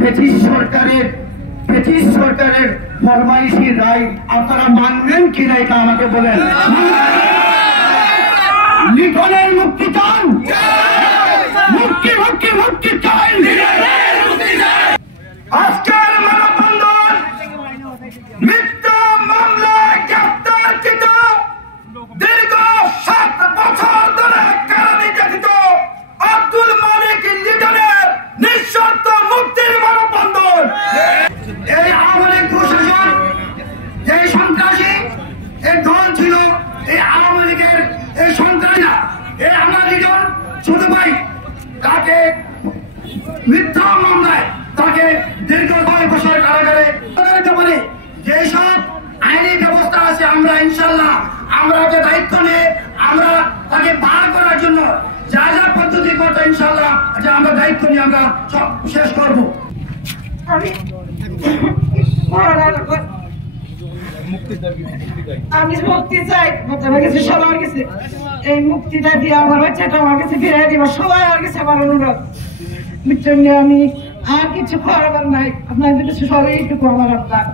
British সরকারের ফরমাইশি রায় আপনারা মানবেন কিনা এটা আমাকে বলেন। লিটনের মুক্তি চান, মুক্তি মুক্তি মুক্তি চাই। আজকের মানববন্ধন মিথ্যা মামলায় গ্রেফতারকৃত দীর্ঘ 7 বছর ধরে কারানির্যাতিত আব্দুল মালিক লিটনের নিঃশর্ত মুক্তির মানববন্ধন। এই আওয়ামী লীগ প্রশাসন যে সন্ত্রাসী এই দল ছিল, এই আওয়ামী লীগের এই সন্ত্রাসীরা, এই আমার লিটন ছোট ভাই তাকে মিথ্যা মামলায় তাকে দীর্ঘ 9 বছর কারাগারে বলে যেসব আইনি ব্যবস্থা আছে আমরা ইনশাল্লাহ আমরা যে দায়িত্ব নিয়ে আমরা তাকে বার করার জন্য যা যা পদ্ধতি করতে ইনশাল্লাহ যে আমরা দায়িত্ব নিয়ে আমরা সব শেষ করবো। আমি মুক্তি চাই, আমার কাছে সবার কাছে এই মুক্তিটা দিয়ে আমার বাচ্চাটা আমার কাছে ফিরে দিব, সবাই আমার কাছে আমার অনুরোধ। জন্য আমি আর কিছু করাবার নাই, আপনাদের কাছে সবাই এইটুকু আমার আপনার।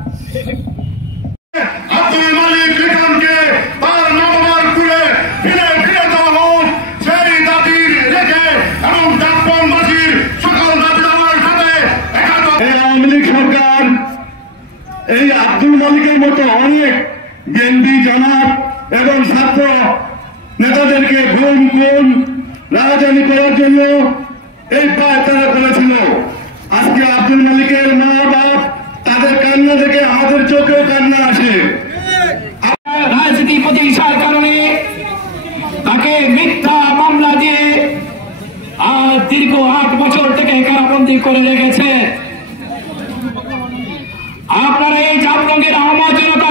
আব্দুল মালিক লিটনকে তার নবমার কুলে ফিরে ফিরে দেওয়া হোক, সেই দাবির রেখে এবং ডাকবাংবাসীর সকল দাবি দাবার সাথে এই আওয়ামী লীগ সরকার এই আব্দুল মালিকের মতো অনেক বিএনপি জামাত এবং ছাত্র নেতাদেরকে খুন রাজধানী করার জন্য এই পায়তারা করেছিল। আজকে আব্দুল মালিকের মা বাপ তাদের কান্না দেখে আমাদের চোখেও কান্না আসে। রাজনীতি প্রতিষ্ঠার কারণে তাকে মিথ্যা মামলা দিয়ে দীর্ঘ 8 বছর থেকে কারাবন্দী করে রেখেছে। আপনারা এই জামরঙ্গের আহমদ জনতা